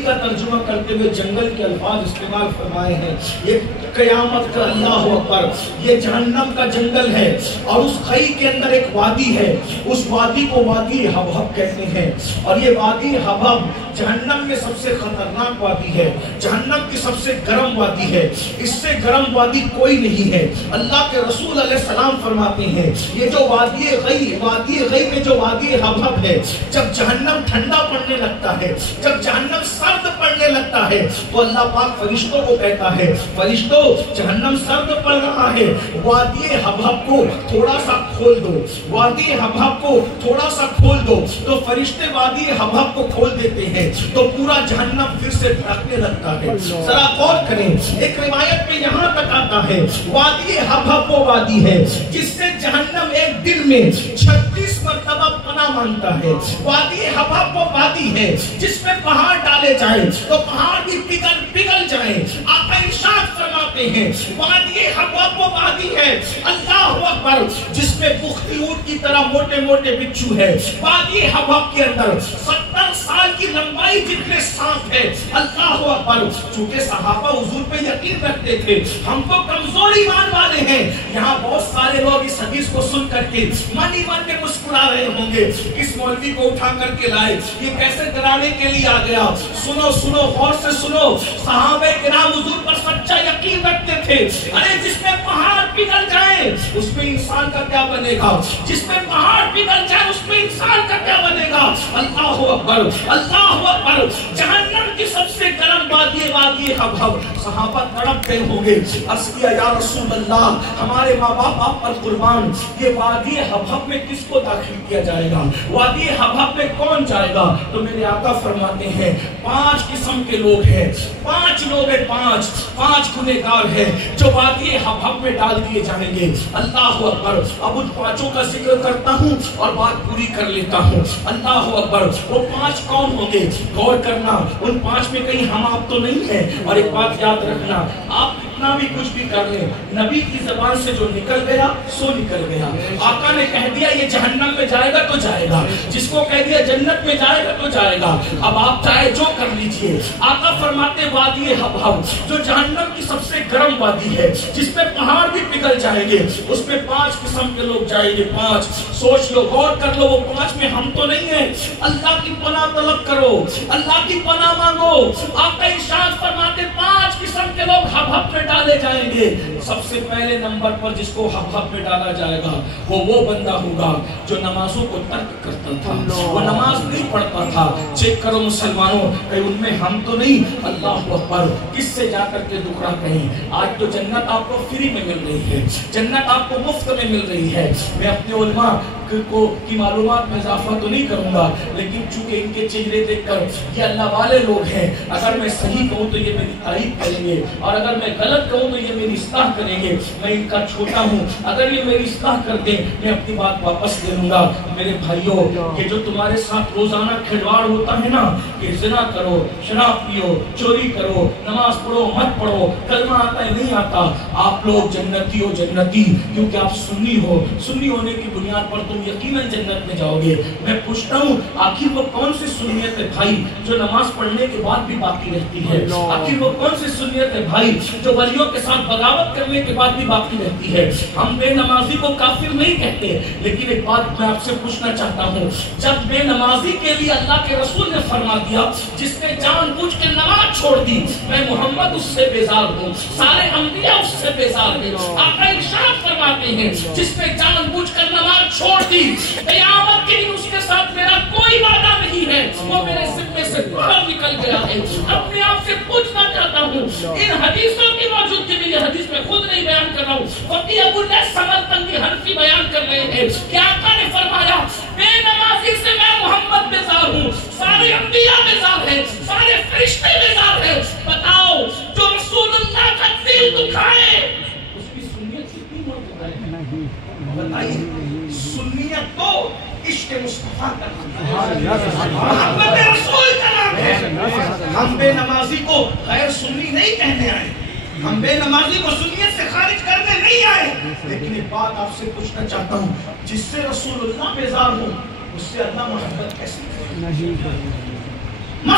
وادی کا ترجمہ کرتے ہوئے جنگل کے الفاظ استعمال فرمائے ہیں. یہ قیامت کا اللہ اکبر یہ جہنم کا جنگل ہے اور اس خی کے اندر ایک وادی ہے. اس وادی کو وادی حبہب کہتے ہیں اور یہ وادی حبہب جہنم میں سب سے خطرناک وادی ہے, جہنم کی سب سے گرم وادی ہے. اس سے گرم وادی کوئی نہیں ہے. اللہ کے رسول علیہ السلام فرماتے ہیں یہ جو وادی غی میں جو وادی حبہب ہے, جب جہنم ٹھنڈا پڑنے لگتا ہے, جب جہنم سرد پڑنے لگتا ہے تو اللہ پاک فرشتوں کو کہتا ہے فرشتوں جہنم سرد پڑ رہا ہے, وادی حبہب کو تھوڑا سا کھول دو, وادی حبہب کو تھوڑا سا کھول دو. تو فرشتے وادی حبہب کو کھول دیتے ہیں تو پورا جہنم پھر سے دھڑکنے لگتا ہے. ذرا غور کریں, ایک روایت میں یہاں تک آتا ہے وادی حبہب وہ وادی ہے جس سے جہنم ایک دن میں 36 مرتبہ پناہ مانگتا ہے. وادی حبہب وہ وادی ہے جس میں پہاڑ ڈالے جائیں تو پہاڑ بھی پگھل جائیں. آقا ارشاد فرماتے ہیں وادی حبہب وہ وادی ہے اللہ اکبر جس میں بختی اونٹ کی طرح موٹے موٹے بچھو ہے. وادی حبہب کے اندر 70 سال کی لمبائی جتنے سانپ ہے اللہ اکبر. چونکہ صحابہ حضور پہ یقین رکھتے تھے, ہم تو کمزور ایمان والے ہیں. یہاں بہت سارے لوگ اس حدیث کو سن کر کے من ہی من میں مسکرا رہے ہوں گے اس مولوی کو اٹھا کر کے لائے, یہ کیسے ڈرانے کے لیے آ گیا. سنو سنو غور سے سنو, صحابہ کرام حضور پر سچا یقین رکھتے تھے. ارے جس میں پہاڑ پگھل جائے اس میں انسان کا کیا بنے گا, جس میں پہاڑ پگھل جائے اس میں انسان کا کیا بنے گا. اللہ اکبر اللہ اکبر. جہنم کی سب سے گرم وادی وادی حبہب. صحابہ تڑپ گئے ہوں گے, عرض کیا یا رسول اللہ ہمارے ماں باپ آپ پر قربان, یہ وادی حبہب میں کس کو داخل کیا جائے گا, وادی حبہب میں کون جائے گا. تو میرے آقا فرماتے ہیں 5 قسم کے لوگ ہیں, 5 لوگ ہیں, 5 گنہگار ہیں جو وادی حبہب میں ڈال دیے جائیں گے. اللہ اکبر. اب ان 5 کا ذکر کرتا ہوں اور بات پوری کر لیتا ہوں. اللہ اکبر. وہ 5 کون ہوں گے, غور کرنا, ان 5 میں کہیں ہم آپ تو نہیں ہیں. اور ایک بات یاد رکھنا, آپ کتنا بھی کچھ بھی کر لیں, نبی کی زبان سے جو نکل گیا سو نکل گیا. آقا نے کہہ دیا یہ جہنم میں جائے گا تو جائے گا, جس کو کہہ دیا جنت میں جائے گا تو جائے گا. اب آپ چاہے جو کر لیجئے. آقا فرماتے وادی حبہب جو جہنم کی سب سے گرم وادی ہے جس میں پہاڑ بھی پگھل جائیں گے, اس میں 5 قسم کے لوگ جائیں گے. 5 سوچ لو, غور کر لو, وہ 5 میں ہم تو نہیں ہیں. اللہ کی پناہ طلب کرو, اللہ کی پناہ مانگو. آقا ارشاد فرماتے 5 قسم کے لوگ حبہب میں ڈالے جائیں گے. سب سے پہلے نمبر پر جس کو حبہب میں ڈالا جائے گا وہ بندہ ہوگا جو نمازوں کو ترک کرتا تھا, وہ نماز نہیں پڑھتا تھا. چیک کرو مسلمانوں, کہ ان میں ہم تو نہیں. اللہ اکبر. کس سے جا کر کے دکھڑا کہیں, آج تو جنت آپ کو فری میں مل رہی ہے, جنت آپ کو مفت میں مل رہی ہے. میں اپنے علماء کی معلومات میں اضافہ تو نہیں کروں گا, لیکن چونکہ ان کے چہرے دیکھ کر یہ اللہ والے لوگ ہیں, اگر میں صحیح کہوں تو یہ میری تعریف کریں گے, اور اگر میں غلط کہوں تو یہ میری اصلاح کریں گے. میں ان کا چھوٹا ہوں, اگر یہ میری اصلاح کر دیں میں اپنی بات واپس لے لوں گا. میرے بھائیوں, یہ جو تمہارے ساتھ روزانہ کھلواڑ ہوتا ہے نا, کہ زنا کرو, شراب پیو, چوری کرو, نماز پڑھو, مت پڑھو, کلمہ آتا ہے نہیں آتا, آپ لوگ جنتی ہو, جنتی کیونکہ آپ سنی ہو. سنی ہونے کی بنیاد پر تم یقیناً جنت میں جاؤ گے. میں پوچھتا ہوں آخر وہ کون سی سنیت ہے بھائی جو نماز پڑھنے کے بعد بھی باقی رہتی ہے, آخر وہ کون سی سنیت ہے بھائی جو ولیوں کے ساتھ بغاوت کرنے کے بعد بھی باقی رہتی ہے. ہم بے نمازی کو کافر نہیں کہتے, لیکن ایک بات میں آپ سے پوچھنا چاہتا ہوں, جب بے نمازی کے لیے اللہ کے رسول نے فرما دیا جس نے جان بوجھ کے نماز چھوڑ دی, میں محمد اس سے بیزار ہوں, سارے انبیاء اس سے بیزار ہیں. آقا ارشاد فرماتے ہیں جس نے جان بوجھ کر نماز چھوڑ دی قیامت کے دن اس کے ساتھ میرا کوئی وعدہ نہیں ہے, وہ میرے ذمے سے باہر نکل گیا ہے. اپنے آپ سے پوچھنا چاہتا ہوں, ان حدیثوں کی موجودگی میں, یہ حدیث میں خود نہیں بیان کر رہا ہوں, فقیہ ابو اللہ سمرقندی حنفی بیان کر رہے ہیں کہ آقا نے فرمایا بے نمازی سے میں محمد بیزار ہوں, سارے انبیاء بیزار ہیں, سارے فرشتے بیزار ہیں. بتاؤ جو رسول اللہ کا دل دکھائے اس کی سنیت کتنی موجود ہے, بتائیے. سنیت تو عشق مصطفیٰ کا نام ہے, محبت رسول کا نام ہے. ہم بے نمازی کو غیر سنی نہیں کہنے آئے, ہم بے نمازی کو سنیت سے خارج کرنے نہیں آئے. لیکن ایک بات آپ سے پوچھنا چاہتا ہوں, جس سے رسول اللہ بیزار ہو اس سے اللہ محبت کیسے کرے؟